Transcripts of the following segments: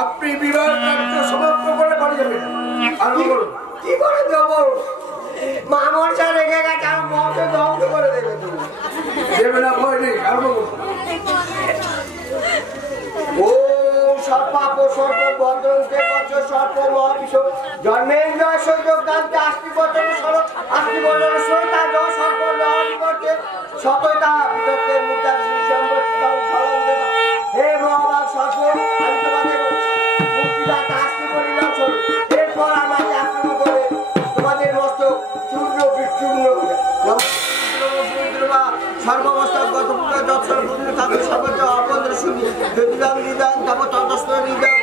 আপনি বিবাহ কার্য সমাপ্ত করে বাড়ি যাবেন। আর কি করে দেবো? মা মনসা রেখে গেছে, আর মনকে ধ্বংস করে দেবে। তুমি দেবে না, ভয় নেই। আর ও সর্পাপ সর্প বন্দ্রকে পত্র সর্প মহাবিষ জন্মেন্দ্র সৌযোগ দান্তে আষ্টি বচন সরক আষ্টি বচন শ্রোতা জ সর্প নিবর্তে সততা বিদগ্ধের মুদ্রা শ্রী সম্বর্তিতা ফলন দেবা। হে মহাভাগ সর্প, আমি তোমাদের মুক্তিদাতা আষ্টি পরিণাম স্বরূপ। এরপর আমাকে আক্রমণ করে তোমাদের মস্তক চূর্ণ বিচূর্ণ করে সর্বাবস্থা গত যৎসর বুদ্ধ থাকে সর্বত অপন্দ্র শুনি যদিরাম নিদান তব ততস্থ নিদান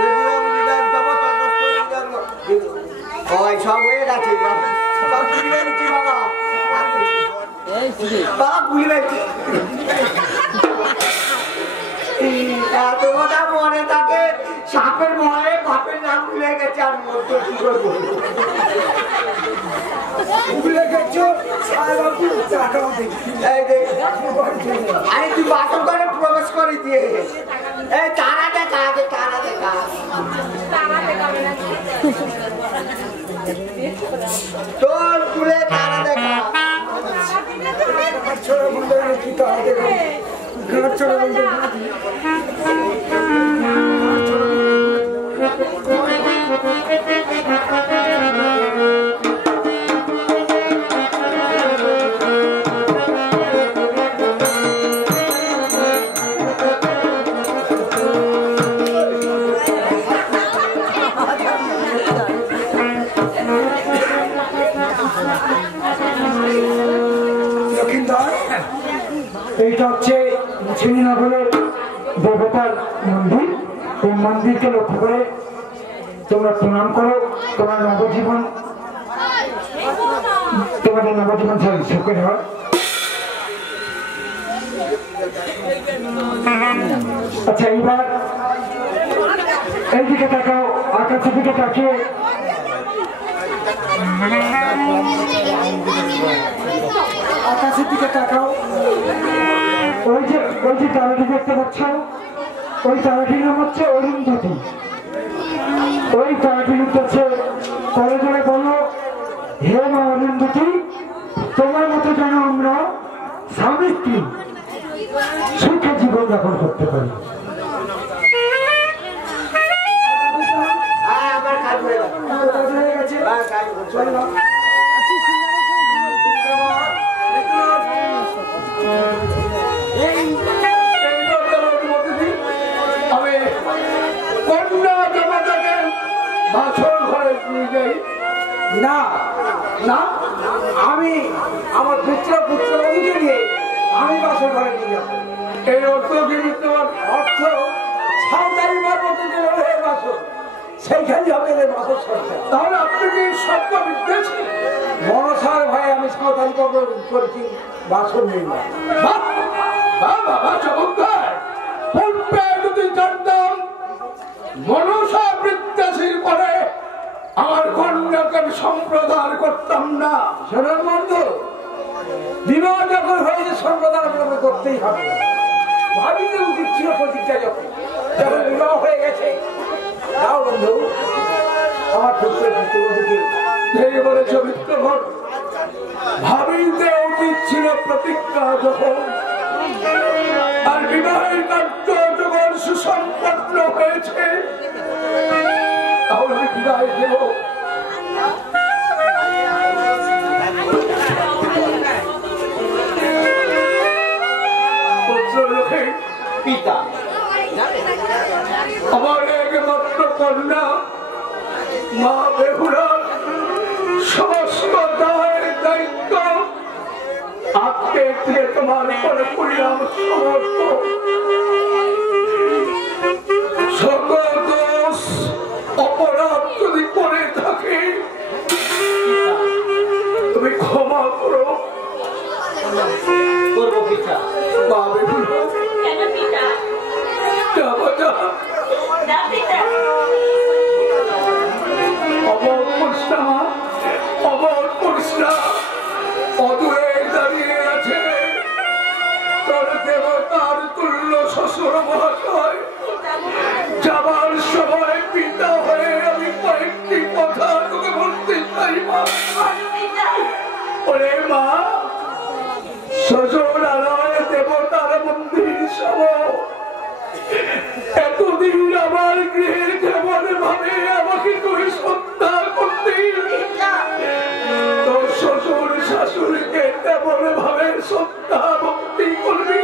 যদিরাম নিদান তব ততস্থ নিদান। ওই সব হয়ে গেছে বাবা, ভুলে গেছি বাবা, বাবা ভুলে গেছি। এত কথা মনে থাকে, সাপের ভয়ে বাপের নাম ভুলে গেছে। আর মধ্যে কি করবো? ভুলে গেছো আরে তুই বাসন করে প্রবেশ করে দিয়ে এই তারা দেখা আগে তারা দেখা তোর তুলে তারা দেখা এইটা হচ্ছে শ্রীনগরের দেবতার মন্দির। এই মন্দিরকে লক্ষ্য করে তোমরা প্রণাম করো। তোমাদের নবজীবন সুখের হয়। আচ্ছা, এইবার এইদিকে তাকাও, আকাশের দিকে তাকিয়ে আকাশের দিকে তাকাও। ওই যে তারাটি দেখতে পাচ্ছ, ওই তারাটির নাম হচ্ছে অরুন্ধতী। ওই তারাটি উঠতেছে করে জোরে বলো, হে মা অরুন্ধতী, তোমার মতো যেন আমরা স্বামী স্ত্রী সুখে জীবন যাপন করতে পারি। না না, আমি আমার পুত্রবধূকে নিয়ে আমি বাসর ঘরে নিয়ে যাবো। এই অর্থ অর্থ সাঁওতালি মতো যে বাসর, সেইখানে হবে এদের বাসর সরকার। তাহলে আপনি কি সত্য বিদ্বেষী? মনসার ভয়ে আমি সাঁওতালি করেছি, বাসর নেই। বাবা চমৎকার! পূর্বে যদি জানতাম মনসা বিদ্বেষীর পরে আমার কন্যাকে সম্প্রদান করতাম না। শোনার বন্ধু, বিবাহ যখন হয়েছে সম্প্রদান করতেই হবে। ভাবিতে উচিত ছিল প্রতিজ্ঞা যখন বিবাহ হয়ে গেছে। যাও বন্ধু, আমার পুত্রকে বলেছ মিত্রঘর, ভাবিতে উচিত ছিল প্রতিজ্ঞা যখন, আর বিবাহের কার্য যখন সুসম্পন্ন হয়েছে, তাহলে আমি বিদায় দেব। পুত্র লোকের পিতা আমার আজকে থেকে তোমার পরে পরিণাম সমর্থ সকল দোষ অপরাধ যদি করে থাকে তুমি ক্ষমা করো। করবো পিতা। বাবে কেন পিতা? না পিতা। অমর করিস না, অমর করিস না। অদূরে দাঁড়িয়ে আছে তোর দেবতার তুল্য শ্বশুর মহাশয়। যাবার সময় পিতা হয়ে আমি কয়েকটি কথা তোকে বলতে চাই মা। ওরে মা, শ্বশুরালয় দেবতার মন্দির সব এতদিন আমার গৃহে যেমন ভাবে আমাকে তুই শ্রদ্ধা করতে, তোর শ্বশুর শাশুড়িকে তেমন ভাবে শ্রদ্ধা ভক্তি করবি।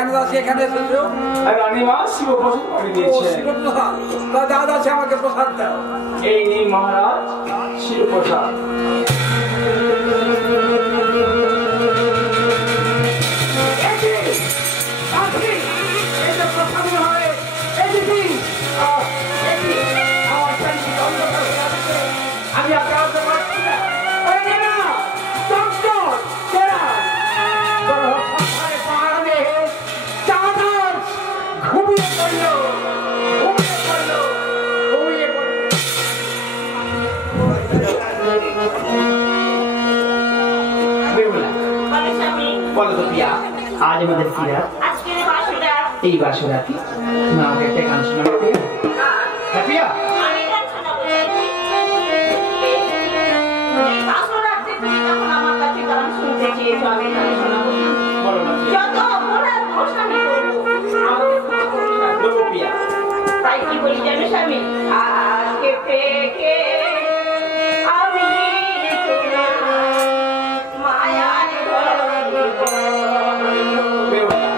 কেন যাচ্ছি এখানে এসেছো? আর রানীমা শিবপ্রসাদ পাঠিয়ে ও দিয়েছে। শিবপ্রসাদ, তা দাও দাও আমাকে প্রসাদ দাও। এই নিন মহারাজ শিবপ্রসাদ। আমি আপনার পারছি না। ঘুমিয়ে পড়লো, ঘুমিয়ে পড়লো, ঘুমিয়ে পড়লো। বেহুলা, বলে স্বামী, বলো তো প্রিয়া, আজ আমাদের কি রাত? আজকের বাসুরা এই বাসরাতে তুমি আমাকে একটা গান শোনাবে প্রিয়া? হ্যাঁ প্রিয়া। আমি গান শোনাবো। এই বাসুরাতে তুমি যখন আমার কাছে গান শুনতে চেয়েছো, আমি গান শোনাবো। বলো না প্রিয়া। যত অপরাধ দোষ আমি করবো, আমাকে ক্ষমা করো স্বামী। বলবো প্রিয়া। তাই কি বলি জানো স্বামী, আজকে থেকে আমি তোমার মায়ায় ভরিব। বেহুলা,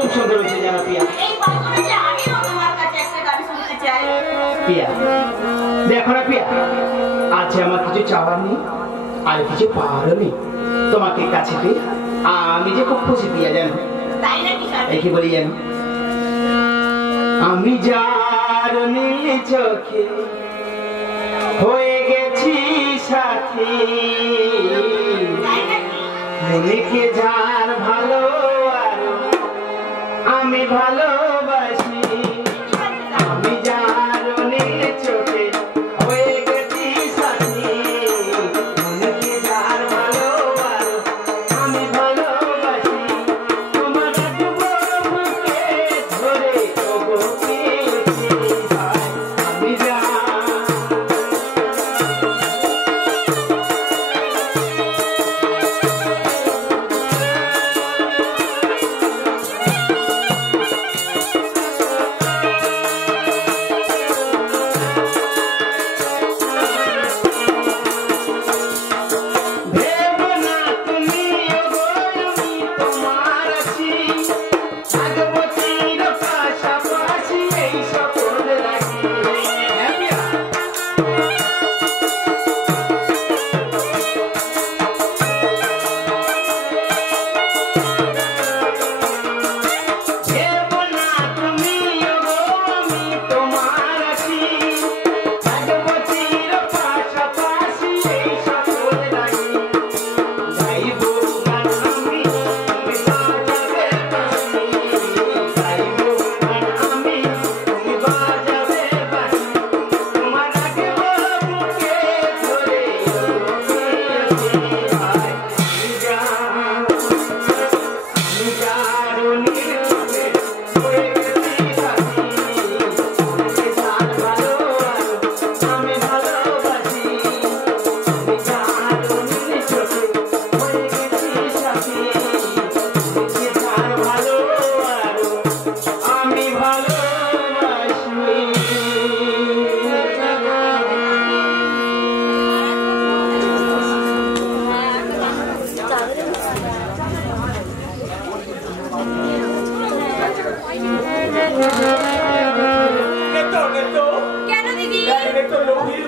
খুব সুন্দর হয়েছে জানো প্রিয়া। এই বাসুরাতে আমিও তোমার কাছে একটা গান শুনতে চাই। প্রিয়া, দেখো না প্রিয়া, আজ আমার কিছু চাওয়ার নেই আর কিছু পাওয়ারও নেই। তোমাকে কাছে পেয়ে আমি যে খুব খুশি প্রিয়া জানো। তাই নাকি স্বামী? এই কি বলি জানো, আমি যার নীল চোখে হয়ে গেছি সাথী, তাই নাকি? মনেকে যার ভালো আরো আমি ভালোবাসি। আমি যার নীল চোখে হয়ে গেছি সাথী, মনেকে যার ভালো আরো আমি ভালোবাসি। তোমার বুকে ধরে তবু পেয়েছি ভাই, আমি যার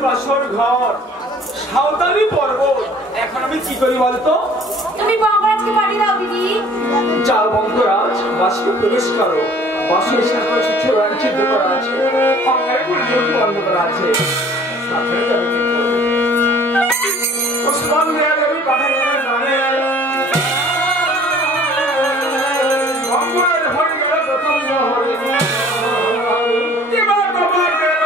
বাসর ঘর সাঁওতালি পর্বত। এখন আমি কি করি বলতো? তুমি বঙ্গরাজকে পাঠিয়ে দাও দিদি। যাও বঙ্গরাজ, বাসে প্রবেশ করো। বাসে এসে কিছু চিন্তা করা আছে, অঙ্গারে বন্ধ করা আছে। সাবধানে যাবে কিন্তু। ওসমান মিয়া দেবী পাঠানো জানে বঙ্গরাজ হয়ে গেল প্রথম শহরে। এবার তোমার গেল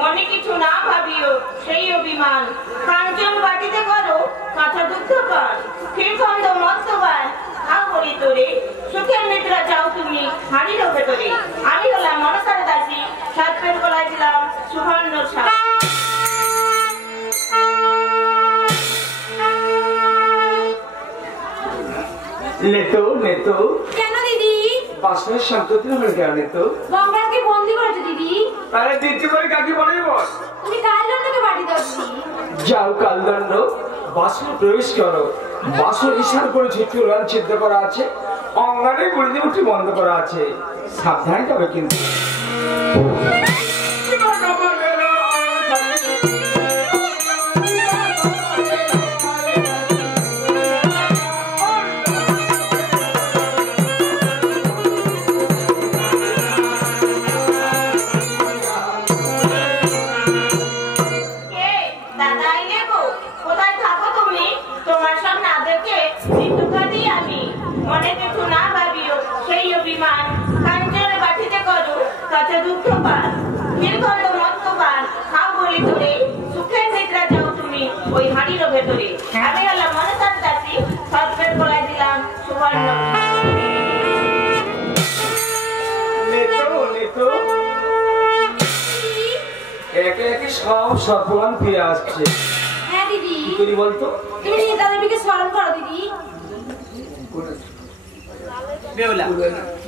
মনে কিছু না ভাবিও সেই অভিমান। কাঞ্চন বাটিতে করো কাঁথা দুগ্ধ পান, ক্ষীরখণ্ড মত্তবান খাও বলি তোরে, সুখের নিদ্রা চাও তুমি হাড়ির ভেতরে। আমি হলাম মনসার দাসী, সাত পেট গলায় দিলাম সুবর্ণ সাপ। নেতো নেতো কেন দিদি? বাসনের শান্তদিন হয়ে গেল নেতো। বঙ্গরাজকে বন্দি করেছে দিদি। তাহলে দ্বিতীয় করে কাকে বলে বল? তুমি কালদণ্ডকে পাঠিয়ে দাও দিদি। যাও কালদণ্ড, বাসনে প্রবেশ করো। বাসন ইশার করেছে চুলান ছিদ্র করা আছে, অঙ্গারে গুলিতে উঠে বন্ধ করা আছে। সাবধানে যাবে কিন্তু। মনে কিছু না ভাবিও সেই অভিমান। কাঞ্চন বাটিতে করো কাঁচা দুগ্ধ পান, ক্ষীরখণ্ড মত্তবান খাও বলি তোরে, সুখের নিদ্রা যাও তুমি ওই হাড়ির ভেতরে। আমি হলাম মনসার দাসী, সাত পেট গলায় দিলাম সুবর্ণ। একে একে সব সর্বমান ফিরে আসছে। হ্যাঁ দিদি। কি করি বলতো? তুমি নেতা দেবীকে স্মরণ করো দিদি।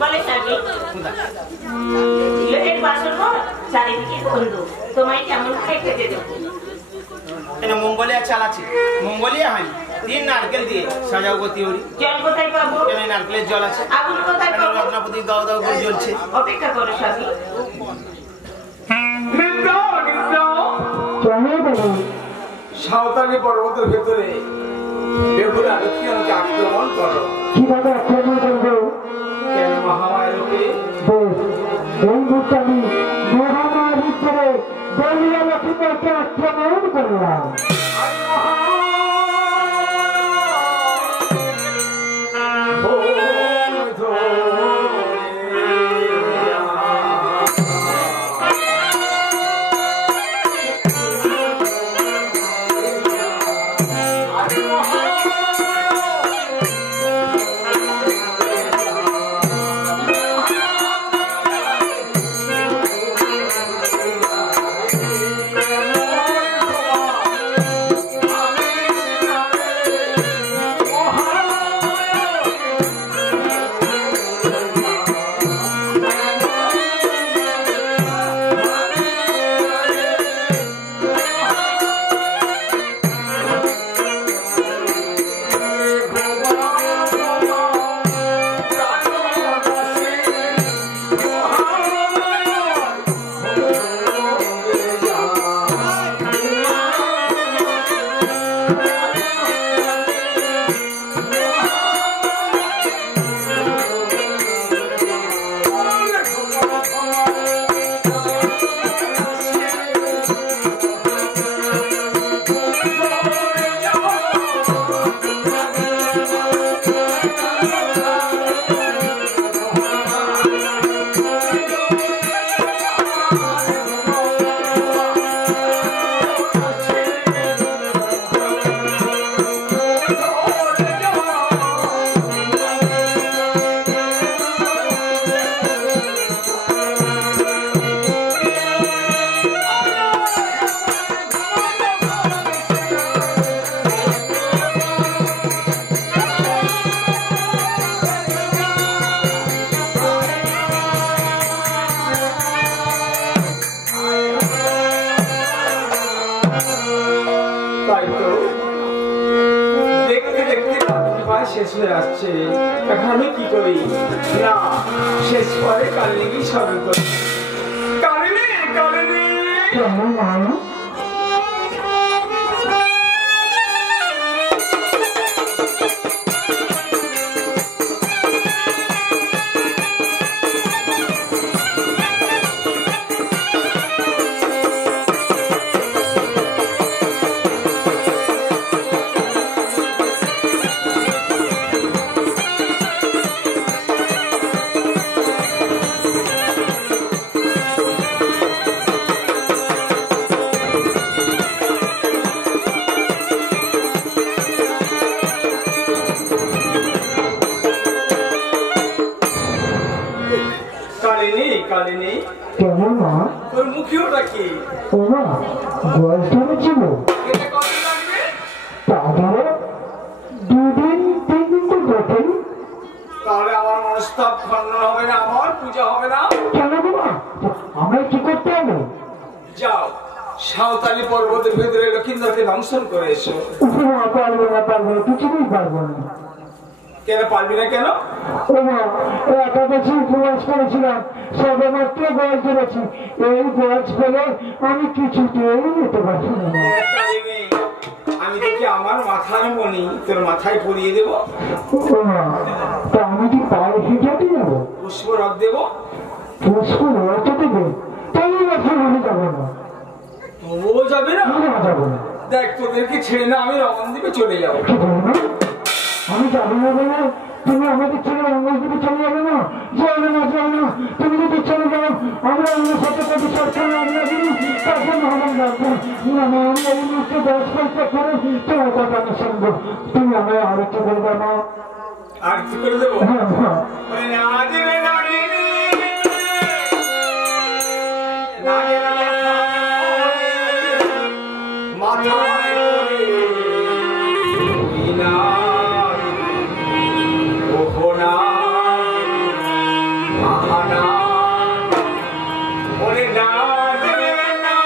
বলে স্বামী, লোহের বাসন ঘর চারিদিকে বন্ধু, তোমায় কেমন করে খেতে দেবো? মঙ্গলিয়া চাল আছে, মঙ্গলিয়া হয়নি। 3 নারকেল দিয়ে সাজাও গতি ওরি। জল কোথায় পাবো? নারকেলের জল আছে। আগুন কোথায় পাবো? রত্নাপতি দাও দাও করে জ্বলছে। অপেক্ষা করো স্বামী। সাঁওতালি পর্বতের ভেতরে বেহুলা আরতি আমাকে আক্রমণ করো। কিভাবে আক্রমণ করবো? কেন মহামায় রূপে? এই মুহূর্তে আমি মহামারীর ভিতরে বলিয়া লক্ষ্মীকে আক্রমণ করলাম। শেষ হয়ে আসছে, এখন আমি কি করি? না, শেষ পরে কালিনীকেই স্মরণ করি। কালিনী, কালিনী। কেমন মা? কালিনী, কেমন মা? তোর মুখে ওটা কি? ও মা, গোয়াল ধরেছিল। এটা কত লাগবে? তাহলে 2 দিন 3 দিন তো বটেই। তাহলে আমার মনস্তাপ খণ্ডন হবে না, আমার পূজা হবে না। কেন গো মা? আমরা কি করতে হবে? যাও, সাঁওতালি পর্বতের ভেতরে লক্ষিন্দরকে দংশন করে এসো। পারবো না, কিছুই পারবো না। কেন পারবি না কেন? ও মা, একাদশী উপবাস করেছিলাম, সবেমাত্র গোয়াল ধরেছি। এই গোয়াল পেলে আমি কিছুতেই যেতে পারছি না। কালিনী, আমি দেখি আমার মাথার মণি তোর মাথায় পরিয়ে দেবো। ও মা, তা আমি কি পায়ে হেঁটে যাবো? পুষ্পরথ দেবো। পুষ্প রথ দেবে? তাই আমি যাবো না। তবুও যাবে না? যাবো না। দেখ, তোদেরকে ছেড়ে না আমি রমনদ্বীপে চলে যাবো। কি বলো না? আমি যাবো না বলে তুমি আমাদের ছেলে অঙ্গদ্বীপে চলে যাবে না? যাবে না, যাবে না। তুমি যদি চলে যাও, আমরা অন্য সাথে কবি সরকার আমরা দিই, তার জন্য আমার রাখবো না। না, আমি এই মুহূর্তে 10 পয়সা করে তোমার কথা শুনবো। তুমি আমায় আর একটু বলবে মা? আর কি করে দেবো? হ্যাঁ, হ্যাঁ। না দিলে নাগিনী, মাথায় করে তুই না, ওহো না, আহা না, ওরে না দিলে না।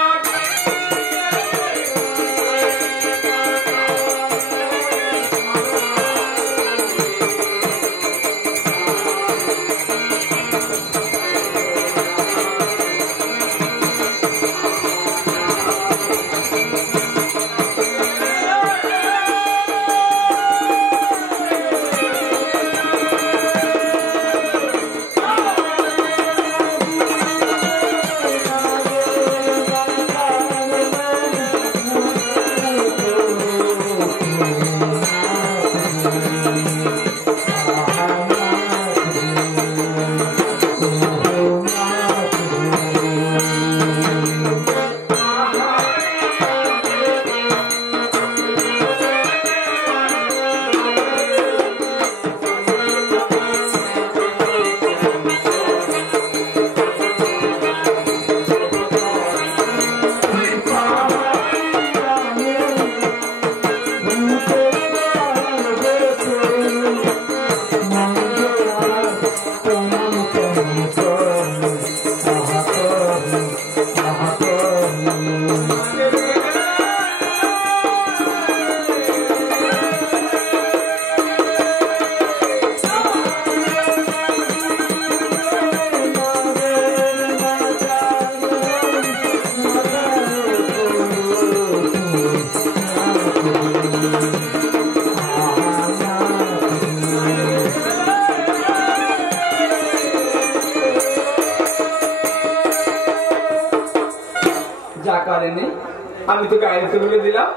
আমি তোকে আয়ত্ত করে দিলাম।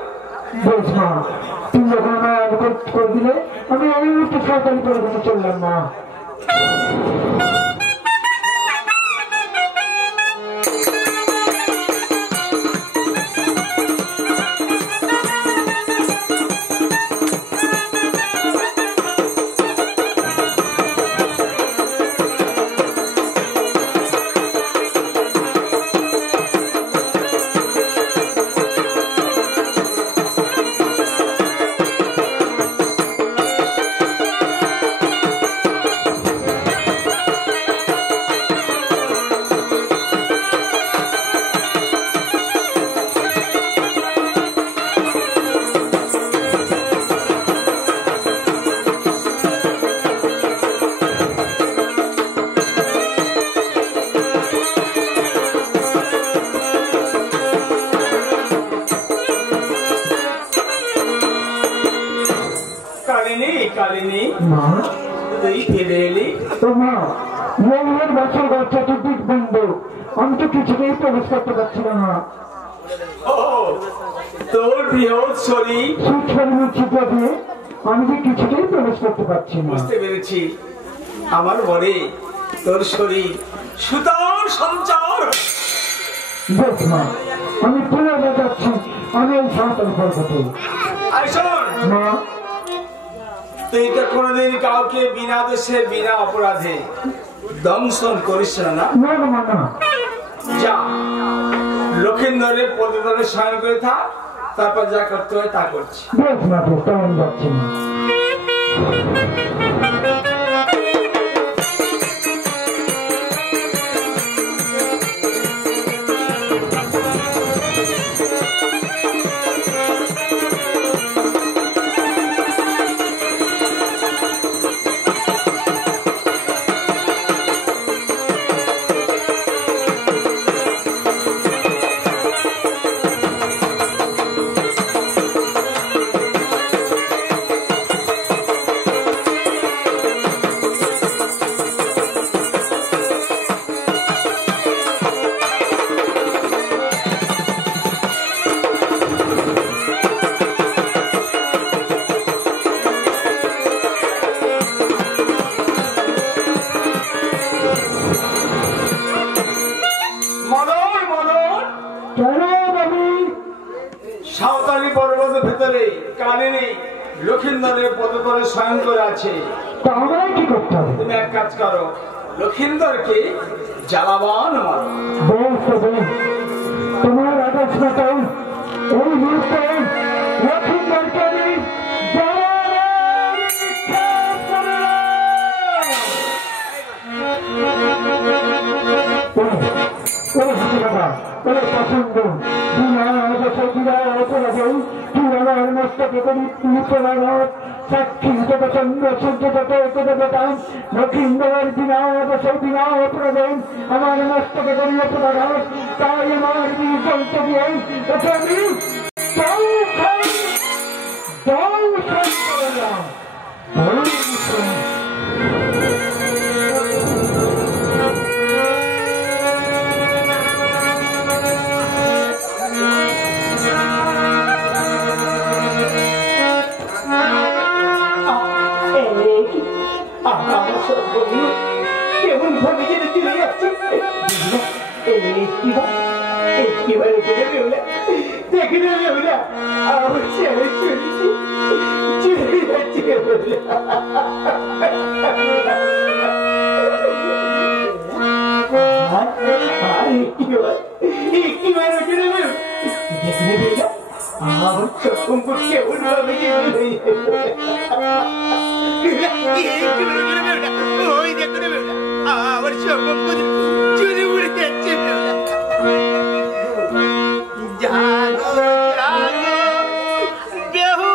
বেশ মা, তুমি যখন আমায় আয়োজন করে দিলে আমি এই মুহূর্তে সরকারি পরিবহনে চললাম মা। মা তুই ফিরে এলি? তো মা রোগের বছর বাচ্চা চতুর্দিক বন্ধ, আমি তো কিছুতেই প্রবেশ করতে পারছি না মা। ও তোর বৃহৎ শরীর, সুশরীরের ছিদ্র দিয়ে আমি যে কিছুতেই প্রবেশ করতে পারছি না। বুঝতে পেরেছি। আমার মনে তোর শরীর সুতার সঞ্চার। বেশ মা, আমি পুনরায় যাচ্ছি আমি এই সাঁওতাল পর্বতে। আর শোন মা, তুই তো কোনোদিন কাউকে বিনা দোষে বিনা অপরাধে দংশন করিস না। না না মা না। যা লক্ষিন্দরে পদতলে শয়ন করে থাক, তারপর যা করতে হয় তা করছি। বেশ মা, বেশ তেমন যাচ্ছি না। সাঁওতালি পর্বতের ভেতরে কানেনি লক্ষিন্দরের পদতলে শয়ন করে আছে। তা আমায় কি করতে হবে? তুমি এক কাজ করো, লক্ষিন্দরকে জ্বালাবান মারো। বেশ তো বেশ, তোমার আদেশ মতো এই মুহূর্তে লক্ষিন্দরকে আমি জ্বালানোর ইচ্ছা করলাম। ওরে হাসি বাবা, ওরে পছন্দ সাক্ষী চন্দ্র সূর্য লক্ষিন্দর বিনায়ন আমার মস্তকে করিয়ে প্রদান, তাই আমার চলত দিয়ে ওকে আমি করলাম। কেমন ভাবে যেটা চলে যাচ্ছে, একেবারে দেখে নেবে ওরা আমার ছেলে চলেছি চলে যাচ্ছে। একেবারে উঠে নেবে, দেখে নেবে আমার চক্ষম কেমন ভাবে ওই দেখে নেবে আমার চক্ষম চলে উড়ে যাচ্ছে। জাগো জাগো বেহু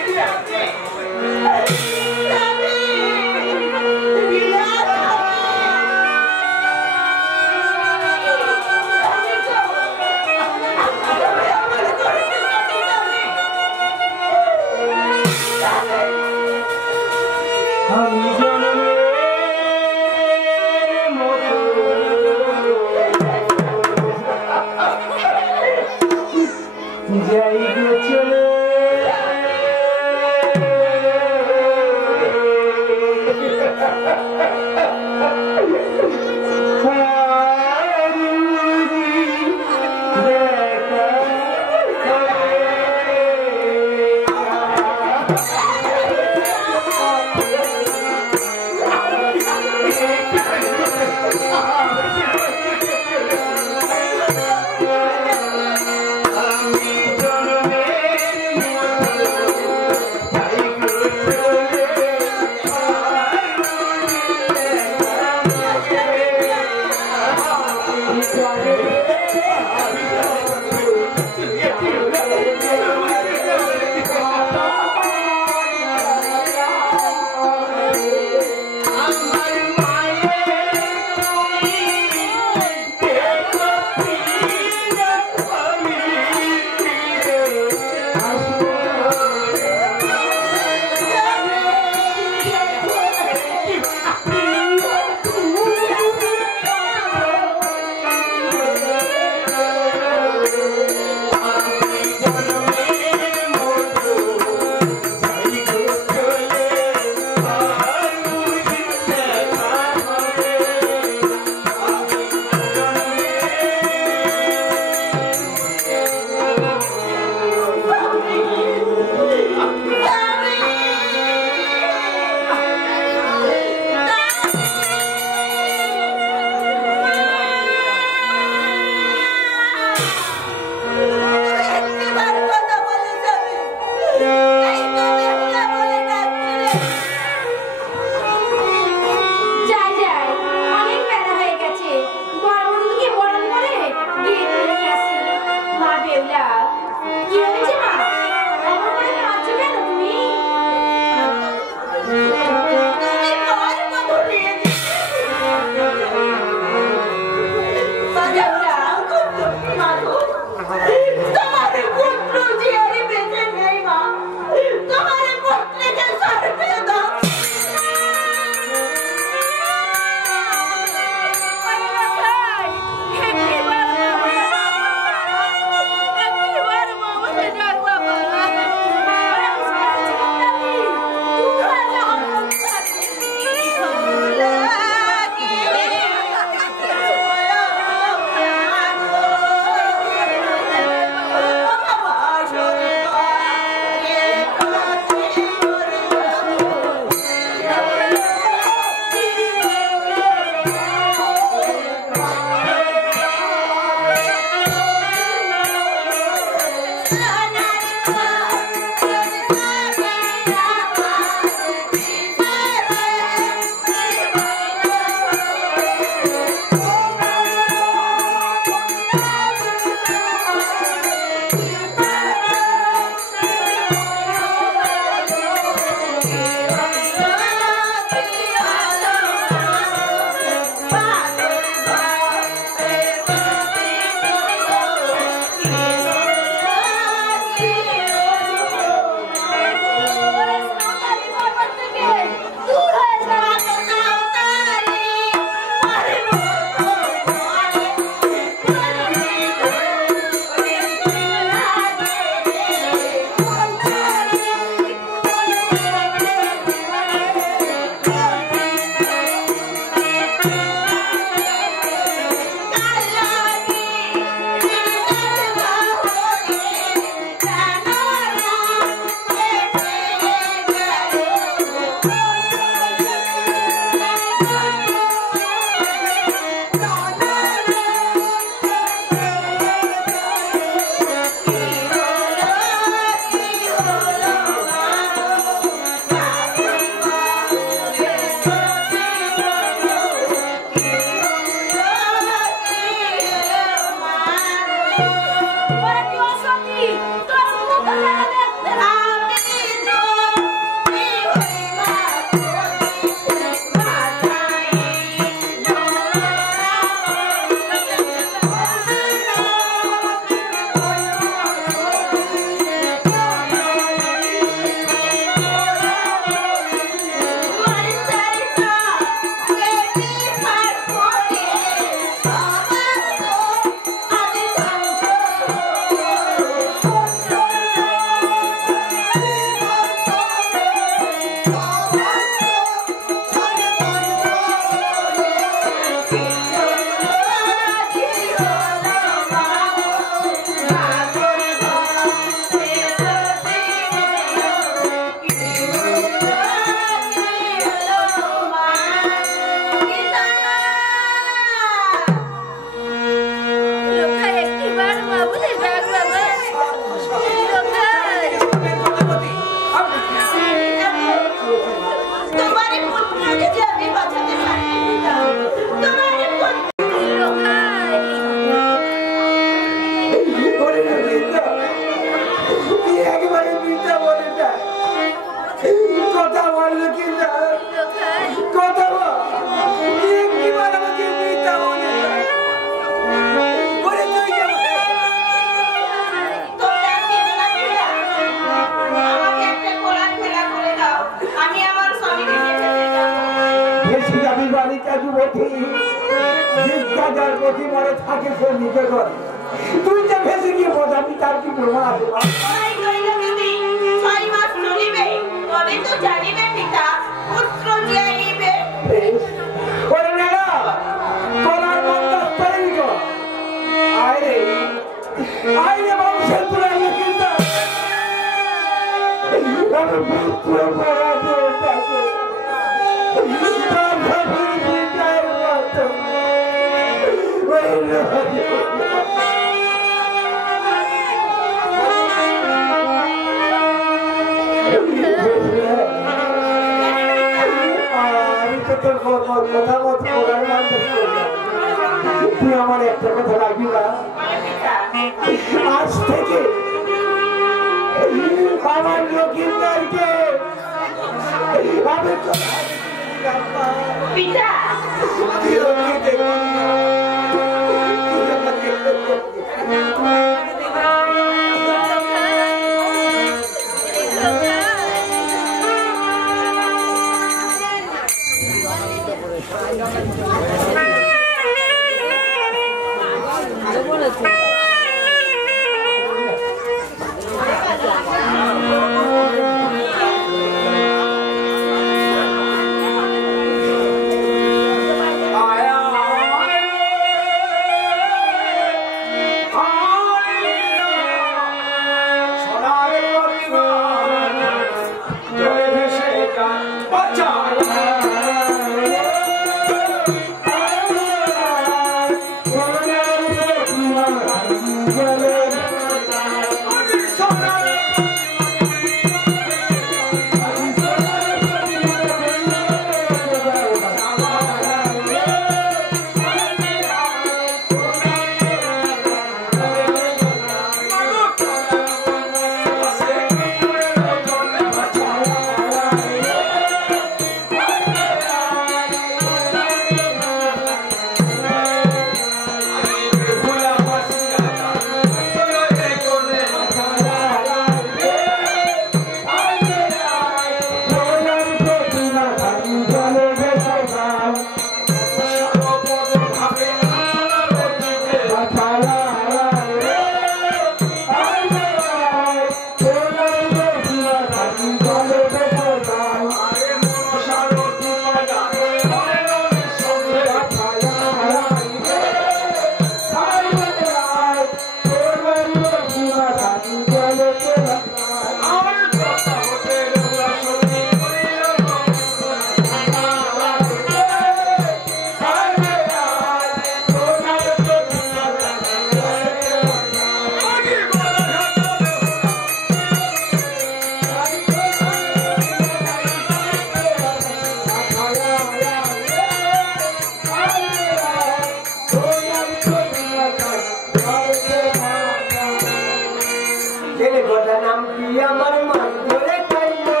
ছেলে কথা নাম কি আমার মাছ ধরে খাইলো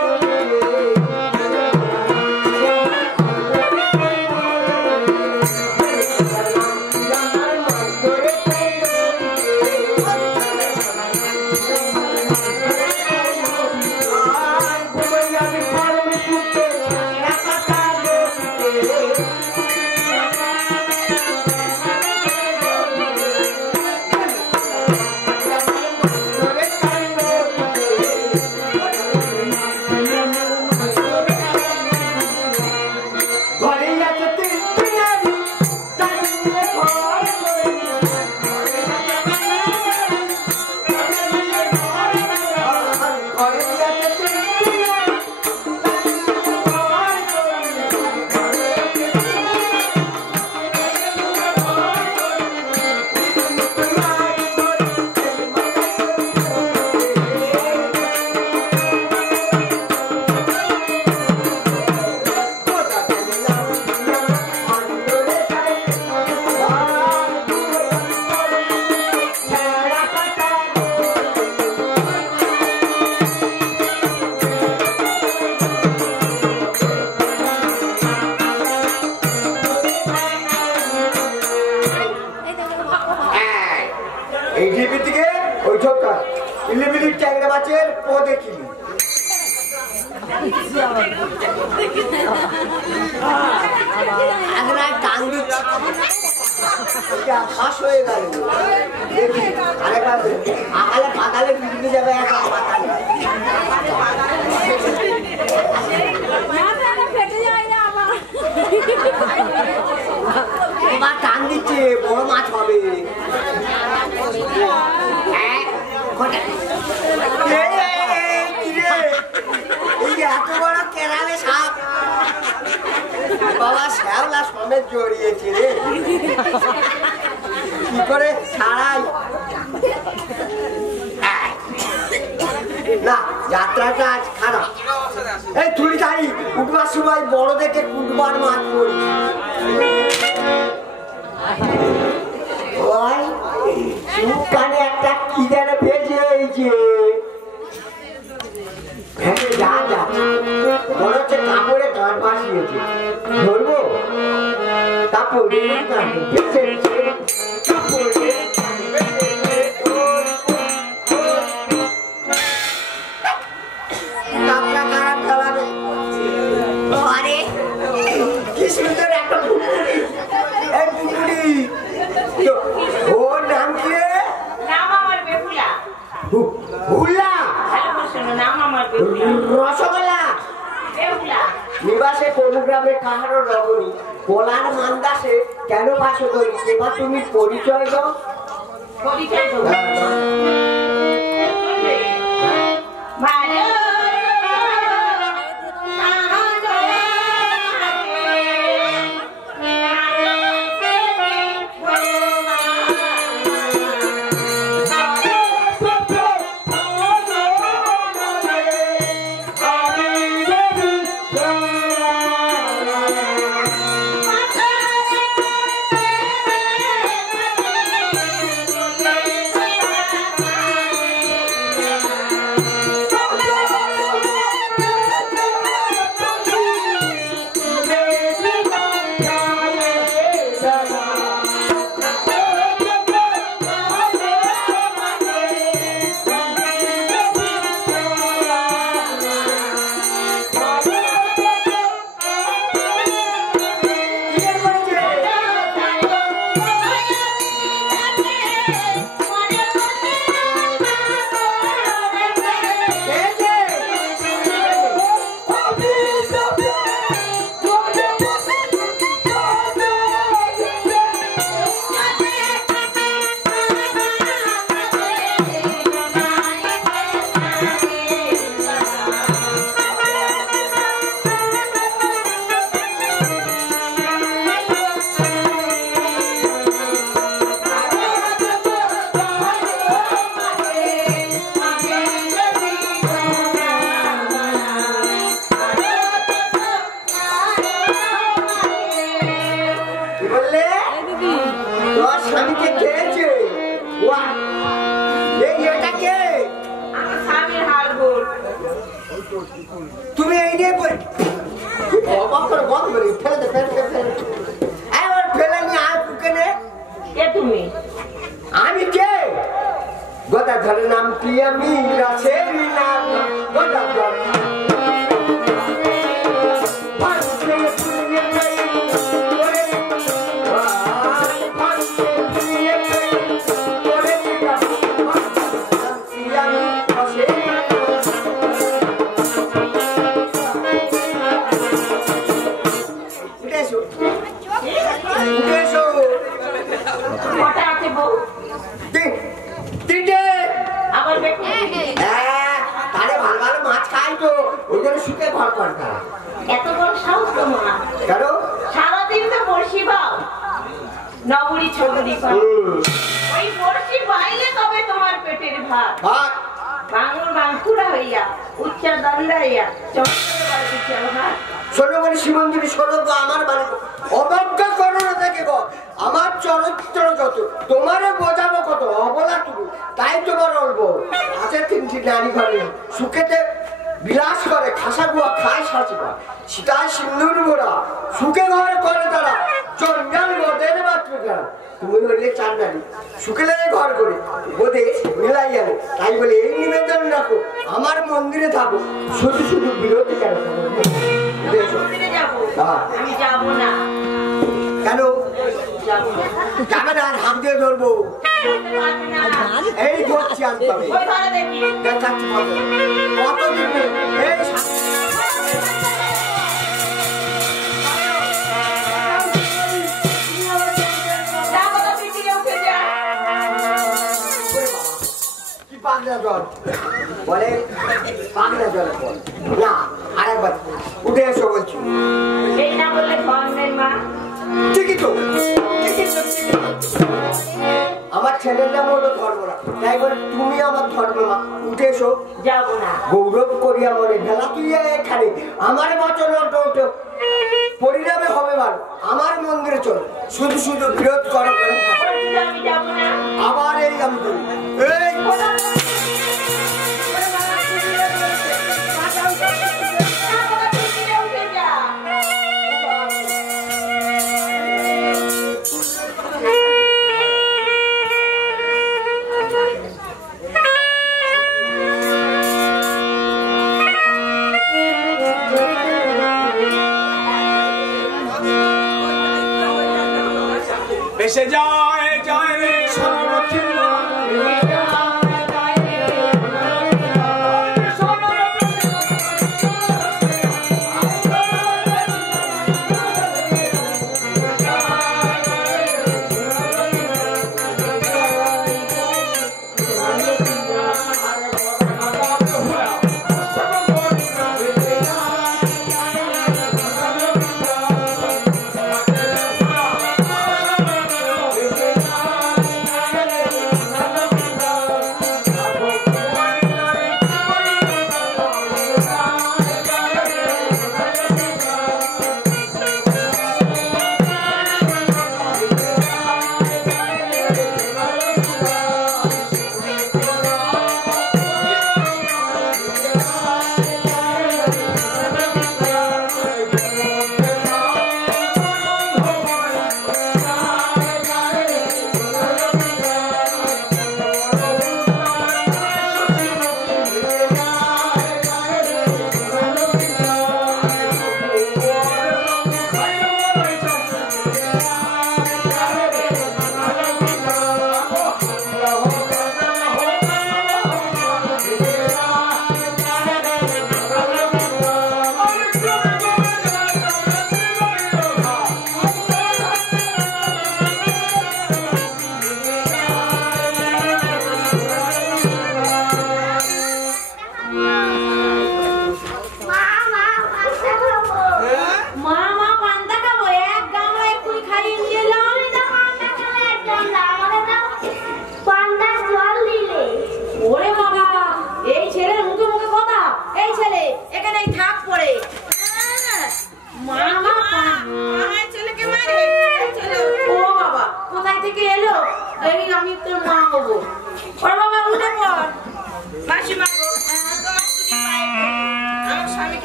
এই টিভি থেকে ওই ছোটটা ইলিমিলি ট্যাংরা মাছের পো দেখিনি ফাঁস হয়ে গেল দেখি আরেকবার আকালে পাতালে পিটিকে যাবে একা পাতালে এবার টান দিচ্ছে বড় মাছ হবে এত বড় কেরালে সাপ বাবা শ্যাওলা সমেত জড়িয়েছে রে কি করে ছাড়াই না যাত্রাটা আজ খারাপ এই তুই তাই উঠবার সময় বড় দেখে কুটবার মাছ পড়ি কানে একটা কি যেন ভেজে হয়েছে যা যা মনে হচ্ছে কাপড়ে গান বাসিয়েছে ধরবো কাপড়ে গান বেঁচেছে কাপড়ে কি সুন্দর একটা পুকুরি এই পুকুরি ওর নাম কি নাম আমার বেহুলা ভুলা নাম আমার বেহুলা রসগোল্লা বেহুলা নিবাসে কোন গ্রামে কাহারও রমণী পোলার মান্দাসে কেন বাসো করি সেবা তুমি পরিচয় দাও পরিচয় দেবো ভালো কখনো বন্ধ করি ফেলে দে এবার ফেলে নিয়ে আর কুকে নে কে তুমি? আমি কে গদাধরের নাম কি আমি রাসের নাম গদাধর কটা আছে বউ? তিনটে আমার বেটি তারে ভালো ভালো মাছ খাই তো ওই জন্য শুকে ঘর কর তারা এত বড় সাহস তোমার? কেন সারাদিন তো বড়শি পাও, নবুড়ি ছবুড়ি পাও। ওই বড়শি পাইলে তবে তোমার পেটের ভাত। ভাত বাঙুর বাঁকুড়া হইয়া উচ্চা দণ্ডাইয়া চন্দ্রের বাড়িতে চলো ভাত। শোনো মানে শিবন্দিনী শোনো গো আমার মানে অবজ্ঞা করো না দেখে গো আমার চরিত্র যত তোমারও বোঝাবো কত অবলা তুমি তাই তোমার অল্প আছে তিনটি নারী ঘরে সুখেতে বিলাস করে খাসা গুয়া খায় শাচিবা সীতায় সিন্দুর মোড়া সুখে ঘরে করে তারা জঞ্জাল গদের মাত্র কেন তুমি হইলে চার নারী সুখেলে ঘর করে বোধে মিলাই গেল তাই বলে এই নিবেদন রাখো আমার মন্দিরে থাকো শুধু শুধু বিরতি কেন মন্দিরে যাবো? হ্যাঁ। আমি যাবো না। কেন যাবো না। যাবে না আর হাত দিয়ে ধরবো যেতে পারবে না। এই ধরছি আনতে হবে ওই ধরে দেখি। দেখাচ্ছি কত দিনে এই যাবো তো পিছিয়ে উঠে যা। কি পাগলা জল বলে পাগলা জল বল না আরেকবার উঠে এসো বলছি এই না বললে ধর্মের মা। ঠিকই তো আমার ছেলের নাম হলো ধর্মরা তাই বলে তুমি আমার ধর্ম মা উঠে এসো যাবো না। গৌরব করিয়া মনে ভেলা তুই এখানে আমার বচন পরিণামে হবে ভালো আমার মন্দিরে চল শুধু শুধু বিরোধ করো করে বলছি তো আমি যাবো না। আবার এই আমি করি এই যাবো তো পিছিয়ে উঠে যা। বেশে যায় যায় রে সরবতী এই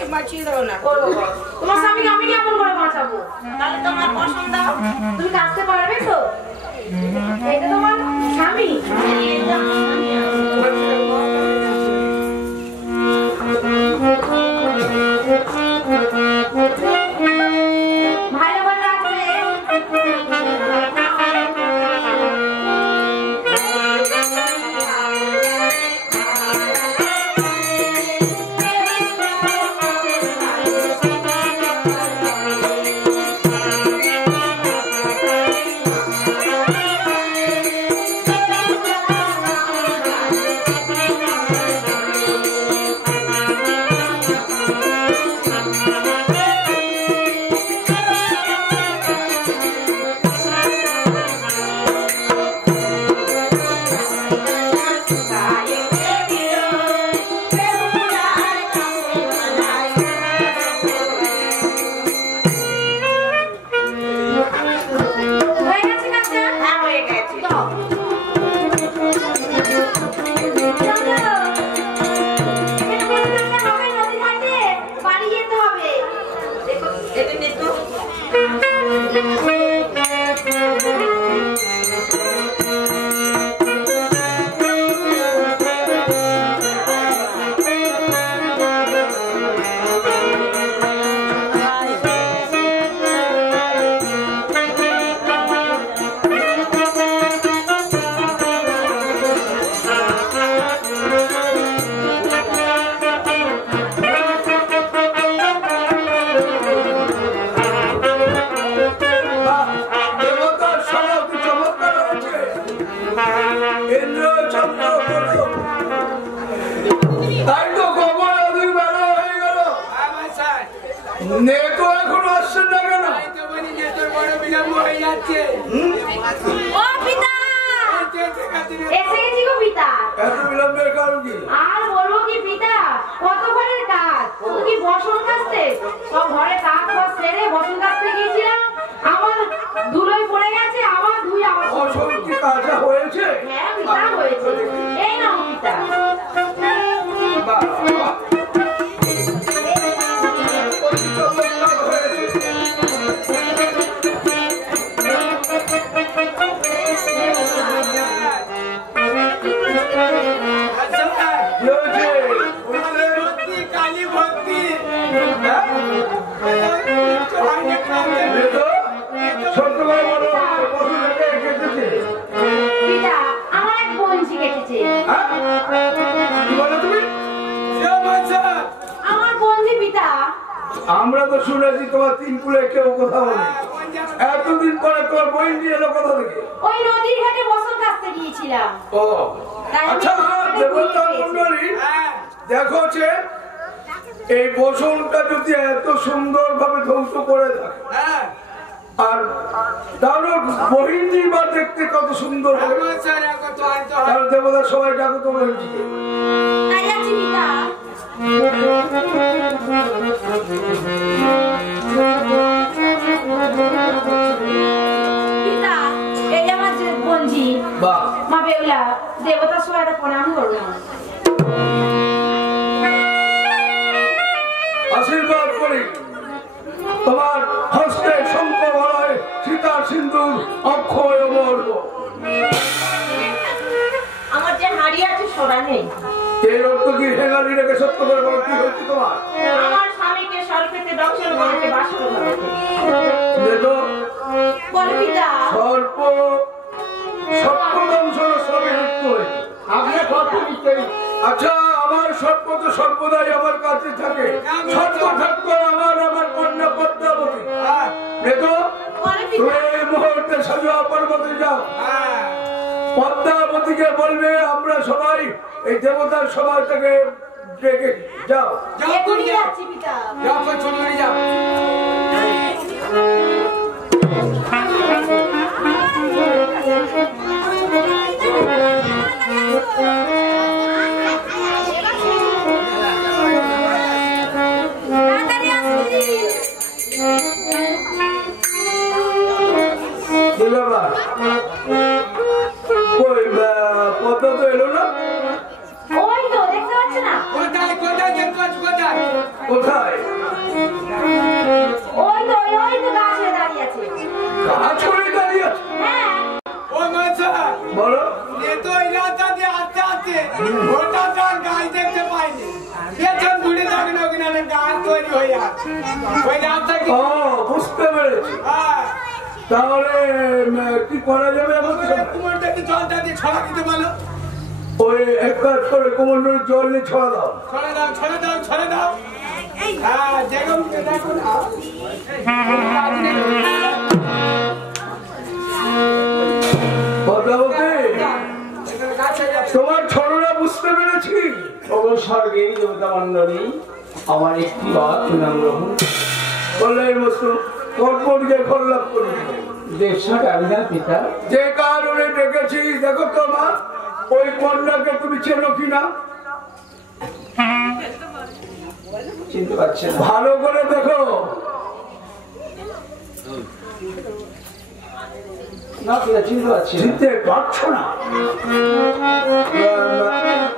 স্বামীকে বাঁচিয়ে দাও না। করবো বল। তোমার স্বামীকে আমি কেমন করে বাঁচাবো? তাহলে তোমার পছন্দ দাও। তুমি কাঁদতে পারবে তো? এটা তোমার স্বামী? ভালো করে রাখবে। হয়ে গেছে কাজটা? হ্যাঁ, হয়ে গেছে। দাও। চলো। এখানে বসে থাকলে হবে, নদীর ঘাটে বাড়ি যেতে হবে। দেখো, এটা নে তো। দেবতার সমাধি চমৎকার হয়েছে। ইন্দ্র চন্দ্র বলো। তাই তো খবর দুই বেলা হয়ে গেল। নেতো এখনো আসছে না কেন? ও পিতা! এসে গেছি গো পিতা। এত বিলম্বের কারণ কি? আর বলবো কি পিতা, কত ঘরের কাজ, শুধু কি বসন কাটতে? সব ঘরে কাজ বাজ সেরে বসন কাটতে গিয়েছিলাম, আমার ধুলোয় পড়ে গেছে, আবার ধুই আবার ফসল কি কাজা হয়েছে? হ্যাঁ পিতা হয়েছে। এই নাও পিতা। বাহ, বাহ। অতি চমৎকার হয়েছে। কি হয়েছে? নেতো, সত্য করে বলো, পশুটাকে কেটেছে। পিতা, আমার এক বঞ্চি কেটেছে। হ্যাঁ? কি বলো তুমি? আমার বঞ্চি পিতা। আমরা তো শুনেছি তোমার তিন কুলে কেউ কথা বলে। এতদিন পরে তোমার বই নিয়ে এলো কথা থেকে। ওই নদীর ঘাটে বসন কাটতে গিয়েছিলাম। ও আচ্ছা, দেবতা মন্ডলী, দেখো যে এই বসনটা যদি এত সুন্দর ভাবে ধ্বংস করে থাকে, আর তাহলে বহিনী বা দেখতে কত সুন্দর হবে। তাহলে দেবতা সবাই ডাকো তোমার দিকে। তাই যাচ্ছি পিতা। পিতা, এই আমার যে বঞ্জি, বাহ, মা বেউলা, দেবতা সবাই একটা প্রণাম করলাম। আশীর্বাদ করি তোমার হস্তে শঙ্খ বলয় সীতা সিন্দুর অক্ষয় অমর। আমার যে হাড়ি আছে সোনা নেই। এই অর্থ কি হেঙ্গালি রেখে সত্য করে বলো, কি হচ্ছে তোমার? আমার স্বামীকে সর্পেতে দংশন করেছে বাসর ঘরেতে। দেখো, বলো পিতা। সর্প সর্পদংশন সবই মৃত্যু হয়েছে। আচ্ছা, আমার সর্প তো সর্বদাই আমার কাছে থাকে। সর্প থাকতো আমার কন্যা পদ্মাবতী। দেখো, বলো তুমি পিতা। এই মুহূর্তে সাজা পর্বতে যাও, পদ্মাবতীকে বলবে আমরা সবাই এই দেবতার সবাই থেকে ডেকে যাও। এখনই যাচ্ছি পিতা। তাড়াতাড়ি আসছি। কি ব্যাপার? কই পদ্মা তো এলো না? ওই তো দেখতে পাচ্ছ না? কোথায় কোথায়? ওই তো গাছে দাঁড়িয়ে আছে। কাজ করে দাঁড়িয়ে আছে? হ্যাঁ ও মাছা বলো। এ তো এই রাস্তা দিয়ে আসতে আসতে ওটা তার গাছ দেখতে পাইনি, পেছন ঘুরে দেখেন ওখানে গাছ তৈরি হয়ে আছে ওই রাস্তা কি। ও বুঝতে পেরেছি। হ্যাঁ তাহলে কি করা যাবে এখন? কুমোরটা কি জলটা দিয়ে ছড়া দিতে বলো। ওই এক কাজ করে কুমন্ডল জল নিয়ে ছড়া দাও। ছড়ে দাও ছড়ে দাও ছড়ে দাও। হ্যাঁ দেখো দেখো না পদ্মাবতী, তোমার ছড়া বুঝতে পেরেছি। ওগো স্বর্গের দেবতা মন্ডলী, আমার একটি বাদ গ্রহণ কল্যাণ বস্তু কর্পরিকে ফল লাভ করি। দেবসা কাবিদার পিতা যে কারণে ডেকেছি, দেখো তো মা, ওই কন্যাকে তুমি চেনো কিনা? চিনতে পারছে না। ভালো করে দেখো। না পিতা চিনতে পারছি না। চিনতে পারছো না?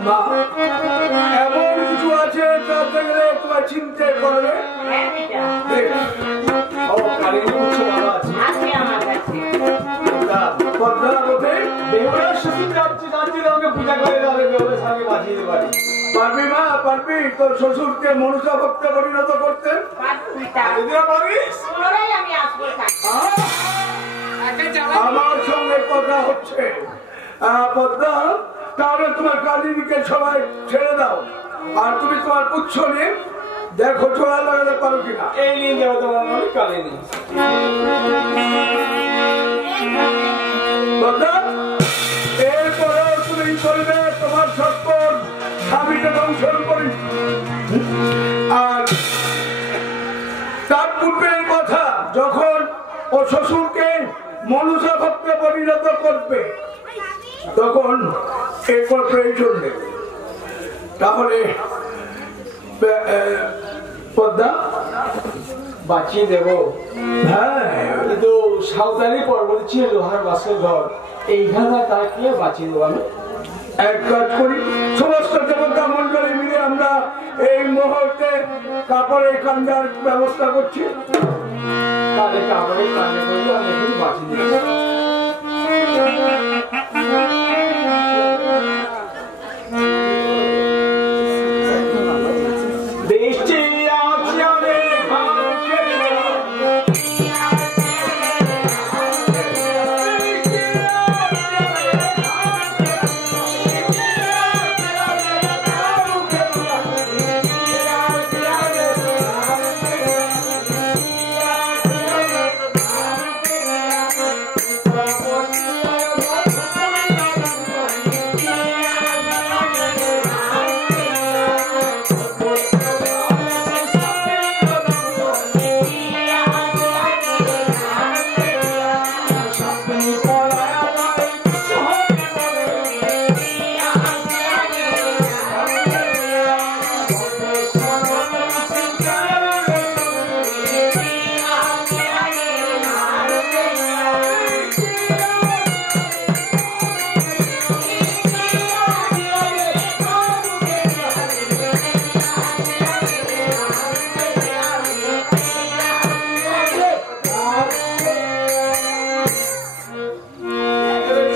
মা, এমন কিছু আছে যা দেখলে তোমার চিনতে পারবে। হ্যাঁ পিতা, দেখ, ও কালীর উচ্চ বাবা আছে। আছে আমার কাছে। পিতা, পদ্মাবতী, বেহুলার শ্বশুর যাচ্ছে আমাকে পূজা করে তাহলে বেহুলার সঙ্গে বাঁচিয়ে দিতে পারি। পারবি মা, পারবি তোর শ্বশুরকে মনুষ্য ভক্তে পরিণত করতে? পারবো পিতা, যদি না পারিস পুনরায় আমি আসবো থাকবো। আমার সঙ্গে কথা হচ্ছে। পদ্মা, তাহলে তোমার কালিনীকে সবাই ছেড়ে দাও, আর তুমি তোমার পুচ্ছ নিয়ে দেখো চোরা লাগাতে পারো কিনা। এই নিয়ে দেবতা মন্ডলী কালিনী। পদ্মা, এরপরেও তুমি করবে তোমার সৎপর স্বামীকে ধ্বংসন করি। আর তার পূর্বের কথা, যখন ও শ্বশুরকে মনুষ্য ভক্তে পরিণত করবে তখন এরপর প্রয়োজন নেই। তাহলে পদ্মা, বাঁচিয়ে দেবো। হ্যাঁ, কিন্তু সাঁওতালি পর্বতে ছিল লোহার বাসের ঘর, এইখানে তাকে বাঁচিয়ে দেবো আমি। এক কাজ করি, সমস্ত দেবতা মন্ডলী মিলে আমরা এই মুহূর্তে কাপড়ের কান্ডার ব্যবস্থা করছি। তাহলে কাপড়ের কান্না করলে আমি এখন বাঁচিয়ে দিচ্ছি। বৃষ্টি আছে ভাঙছে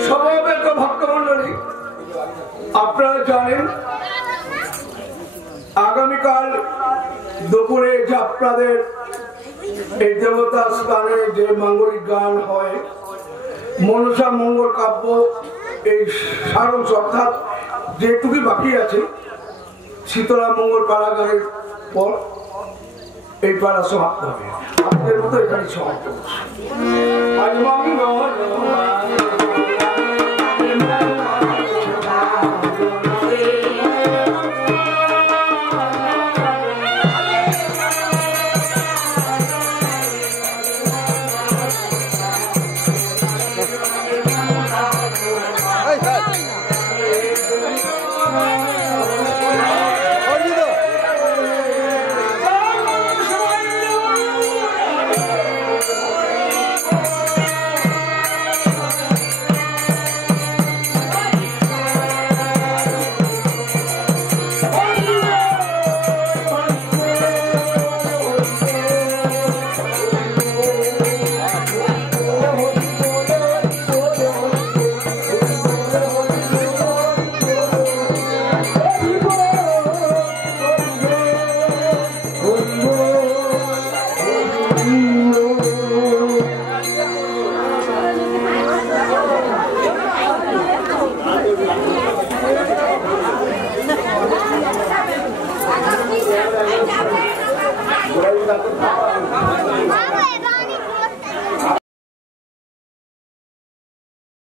সমবেত ভক্তমন্ডলী, আপনারা জানেন আগামীকাল দুপুরে যে আপনাদের এই দেবতা স্থানে যে মাঙ্গলিক গান হয়, মনসা মঙ্গল কাব্য, এই সারাংশ অর্থাৎ যেটুকু বাকি আছে শীতলা মঙ্গল পাড়াগারের পর এই পাড়া সমাপ্ত হবে। আপনাদের মতো এখানে সমাপ্ত করছি। আজ মঙ্গল দেখো